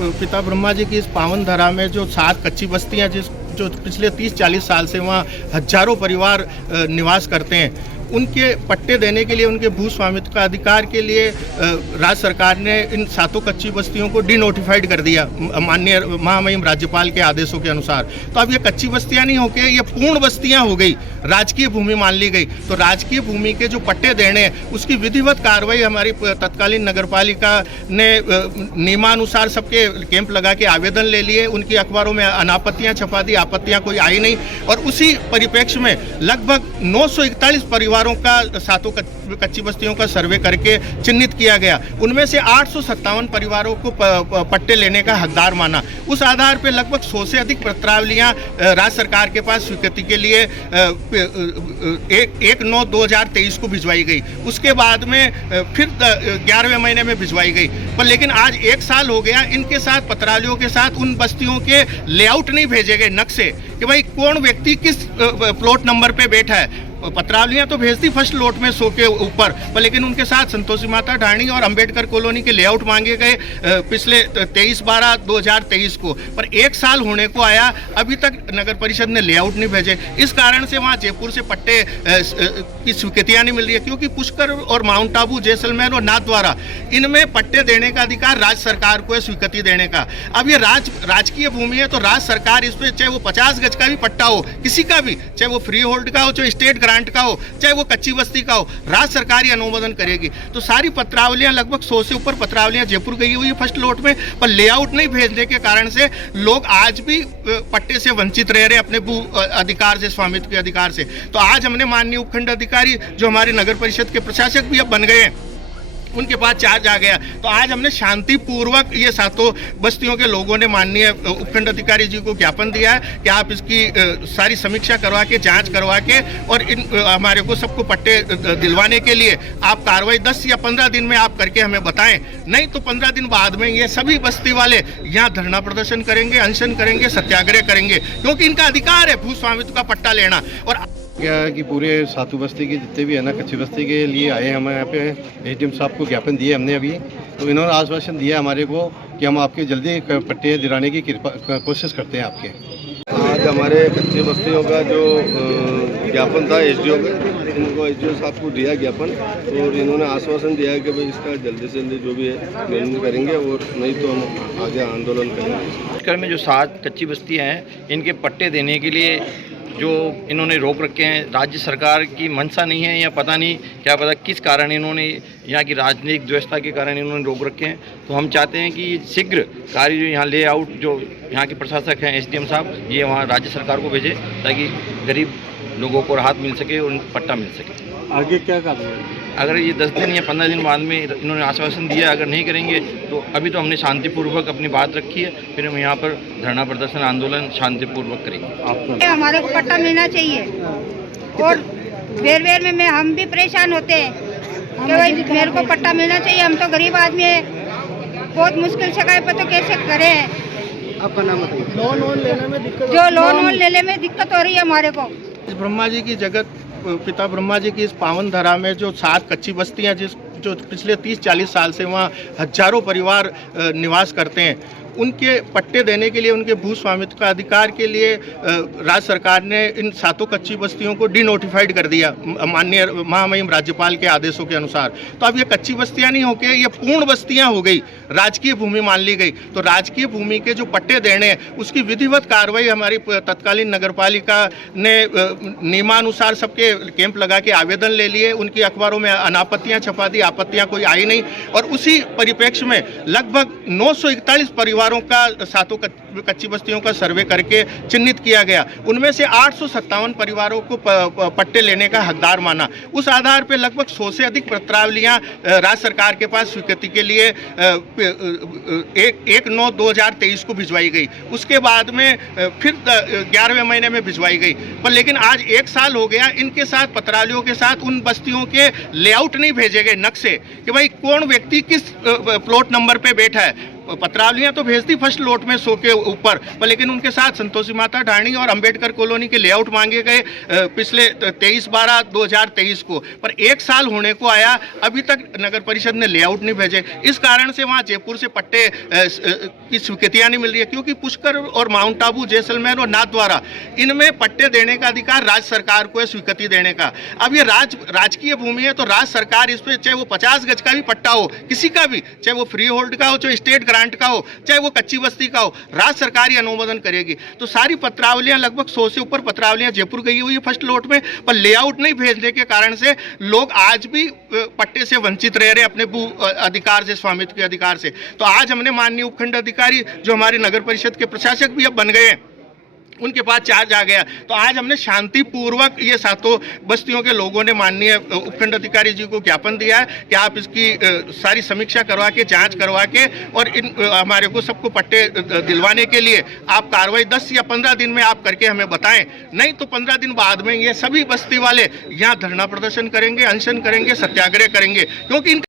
पिता ब्रह्मा जी की इस पावन धरा में जो 7 कच्ची बस्तियां जो पिछले 30-40 साल से वहाँ हजारों परिवार निवास करते हैं, उनके पट्टे देने के लिए, उनके भू स्वामित्व का अधिकार के लिए राज्य सरकार ने इन 7 कच्ची बस्तियों को डिनोटिफाइड कर दिया माननीय महामहिम राज्यपाल के आदेशों के अनुसार। तो अब ये कच्ची बस्तियां नहीं होके ये पूर्ण बस्तियां हो गई, राजकीय भूमि मान ली गई। तो राजकीय भूमि के जो पट्टे देने हैं उसकी विधिवत कार्रवाई हमारी तत्कालीन नगरपालिका ने नियमानुसार सबके कैंप लगा के आवेदन ले लिए, उनकी अखबारों में अनापत्तियां छपा दी, आपत्तियां कोई आई नहीं। और उसी परिप्रेक्ष्य में लगभग 941 परिवारों का 7 कच्ची बस्तियों का सर्वे करके चिन्हित किया गया। उनमें से 857 परिवारों को पट्टे लेने का हकदार माना। उस आधार पर लगभग 100 से अधिक पत्रावलियां राज्य सरकार के पास स्वीकृति के लिए 1/9/2023 को भिजवाई गई। उसके बाद में फिर 11वें महीने में भिजवाई गई। पर लेकिन आज 1 साल हो गया, इनके साथ पत्रावलियों के साथ उन बस्तियों के लेआउट नहीं भेजे गए, नक्शे कि भाई कौन व्यक्ति किस प्लॉट नंबर पे बैठा है। पत्रावलियां तो भेजती फर्स्ट लॉट में 100 के ऊपर, पर लेकिन उनके साथ संतोषी माता ढाणी और अंबेडकर कॉलोनी के लेआउट मांगे गए पिछले 23/12/2023 को। पर 1 साल होने को आया, अभी तक नगर परिषद ने लेआउट नहीं भेजे। इस कारण से वहाँ जयपुर से पट्टे की स्वीकृतियाँ नहीं मिल रही है, क्योंकि पुष्कर और माउंट आबू, जैसलमेर और नाथद्वारा, इनमें पट्टे देने का अधिकार राज्य सरकार को है, स्वीकृति देने का। अब ये राजकीय भूमि है, तो राज्य सरकार इस पर, चाहे वो 50 गज का भी पट्टा हो, किसी का भी, चाहे वो फ्री होल्ड का हो, चाहे स्टेट ग्रांट का हो, चाहे वो कच्ची बस्ती का हो, राज्य सरकार ही अनुमोदन करेगी। तो सारी पत्रावलियां, लगभग 100 से ऊपर पत्रावलियां जयपुर गई हुई है फर्स्ट लॉट में, पर लेआउट नहीं भेजने के कारण से लोग आज भी पट्टे से वंचित रह रहे अपने भू अधिकार से, स्वामित्व के अधिकार से। तो आज हमने माननीय उपखंड अधिकारी जो हमारे नगर परिषद के प्रशासक भी अब बन गए हैं, उनके पास चार्ज आ गया। तो आज हमने शांतिपूर्वक ये 7 बस्तियों के लोगों ने माननीय उपखंड अधिकारी जी को ज्ञापन दिया है कि आप इसकी सारी समीक्षा करवा के, जांच करवा के, और इन हमारे को सबको पट्टे दिलवाने के लिए आप कार्रवाई 10 या 15 दिन में आप करके हमें बताएं। नहीं तो 15 दिन बाद में ये सभी बस्ती वाले यहाँ धरना प्रदर्शन करेंगे, अनशन करेंगे, सत्याग्रह करेंगे, क्योंकि इनका अधिकार है भू स्वामित्व का पट्टा लेना। और क्या है कि पूरे 7 बस्ती के जितने भी है ना, कच्ची बस्ती के लिए आए हम यहाँ पे एसडीएम साहब को ज्ञापन दिए हमने अभी। तो इन्होंने आश्वासन दिया हमारे को कि हम आपके जल्दी पट्टे दिलाने की कोशिश करते हैं आपके। आज हमारे कच्ची बस्तियों का जो ज्ञापन था एसडीओ का, इनको एसडीओ साहब को दिया ज्ञापन, और इन्होंने आश्वासन दिया है कि भाई इसका जल्दी से जल्दी जो भी है निर्णय करेंगे, और नहीं तो हम आगे आंदोलन करेंगे। में जो 7 कच्ची बस्तियाँ हैं, इनके पट्टे देने के लिए जो इन्होंने रोक रखे हैं, राज्य सरकार की मंशा नहीं है, या पता नहीं क्या पता किस कारण इन्होंने, यहाँ की राजनीतिक व्यवस्था के कारण इन्होंने रोक रखे हैं। तो हम चाहते हैं कि शीघ्र कार्य जो यहाँ लेआउट, जो यहाँ के प्रशासक हैं एसडीएम साहब, ये वहाँ राज्य सरकार को भेजे, ताकि गरीब लोगों को राहत मिल सके और उनको पट्टा मिल सके। आगे क्या कार्रवाई? अगर ये 10 दिन या 15 दिन बाद में इन्होंने आश्वासन दिया, अगर नहीं करेंगे तो अभी तो हमने शांतिपूर्वक अपनी बात रखी है, फिर हम यहाँ पर धरना प्रदर्शन आंदोलन शांतिपूर्वक करेंगे। हमारे को पट्टा मिलना चाहिए, और बेर में हम भी परेशान होते हैं कि भाई मेरे को पट्टा मिलना चाहिए। हम तो गरीब आदमी है, बहुत मुश्किल से गए, तो कैसे करें। आपका नाम बताइए। लोन लेने में दिक्कत, जो लोन लेने में दिक्कत हो रही है हमारे को। ब्रह्मा जी की जगत, पिता ब्रह्मा जी की इस पावन धरा में जो 7 कच्ची बस्तियां जो पिछले 30-40 साल से वहाँ हजारों परिवार निवास करते हैं, उनके पट्टे देने के लिए, उनके भू स्वामित्व का अधिकार के लिए राज्य सरकार ने इन 7 कच्ची बस्तियों को डिनोटिफाइड कर दिया माननीय महामहिम राज्यपाल के आदेशों के अनुसार। तो अब ये कच्ची बस्तियां नहीं होके ये पूर्ण बस्तियां हो गई, राजकीय भूमि मान ली गई। तो राजकीय भूमि के जो पट्टे देने हैं उसकी विधिवत कार्रवाई हमारी तत्कालीन नगरपालिका ने नियमानुसार सबके कैंप लगा के आवेदन ले लिए, उनकी अखबारों में अनापत्तियां छपा दी, आपत्तियां कोई आई नहीं। और उसी परिप्रेक्ष्य में लगभग 941 परिवारों का 7 कच्ची बस्तियों का सर्वे करके चिन्हित किया गया। उनमें से 857 परिवारों को पट्टे लेने का हकदार माना। उस आधार पर लगभग 100 से अधिक पत्रावलियां राज्य सरकार के पास स्वीकृति के लिए 1/9/2023 को भिजवाई गई। उसके बाद में फिर 11वें महीने में भिजवाई गई। पर लेकिन आज 1 साल हो गया, इनके साथ पत्रावलियों के साथ उन बस्तियों के लेआउट नहीं भेजे गए, नक्शे कि भाई कौन व्यक्ति किस प्लॉट नंबर पे बैठा है। पत्रावलियां तो भेजती फर्स्ट लोट में 100 के ऊपर, पर लेकिन उनके साथ संतोषी माता ढाणी और अंबेडकर कॉलोनी के लेआउट मांगे गए पिछले 23/12/2023 को, पर 1 साल होने को आया, अभी तक नगर परिषद ने लेआउट नहीं भेजे। इस कारण से वहाँ जयपुर से पट्टे की स्वीकृतियाँ नहीं मिल रही है, क्योंकि पुष्कर और माउंट आबू, जैसलमेर और नाथद्वारा इनमें पट्टे देने का अधिकार राज्य सरकार को है, स्वीकृति देने का। अब ये राजकीय भूमि है, तो राज्य सरकार इस पे, चाहे वो 50 गज का भी पट्टा हो, किसी का भी, चाहे वो फ्री होल्ड का हो, चाहे स्टेट ग्रांट का हो, चाहे वो कच्ची बस्ती का हो, राज्य सरकार ही अनुमोदन करेगी। तो सारी पत्रावलियां, लगभग 100 से ऊपर पत्रावलियां जयपुर गई हुई है फर्स्ट लोट में, पर लेआउट नहीं भेजने के कारण से लोग आज भी पट्टे से वंचित रह रहे अपने भू अधिकार से, स्वामित्व के अधिकार से। तो आज हमने माननीय उपखंड अधिकारी, जो हमारे नगर परिषद के प्रशासक भी अब बन गए हैं, उनके पास चार्ज आ गया, तो आज हमने शांतिपूर्वक ये सातों बस्तियों के लोगों ने माननीय उपखंड अधिकारी जी को ज्ञापन दिया है कि आप इसकी सारी समीक्षा करवा के, जांच करवा के, और इन हमारे को सबको पट्टे दिलवाने के लिए आप कार्रवाई 10 या 15 दिन में आप करके हमें बताएं। नहीं तो 15 दिन बाद में ये सभी बस्ती वाले यहाँ धरना प्रदर्शन करेंगे, अनशन करेंगे, सत्याग्रह करेंगे, क्योंकि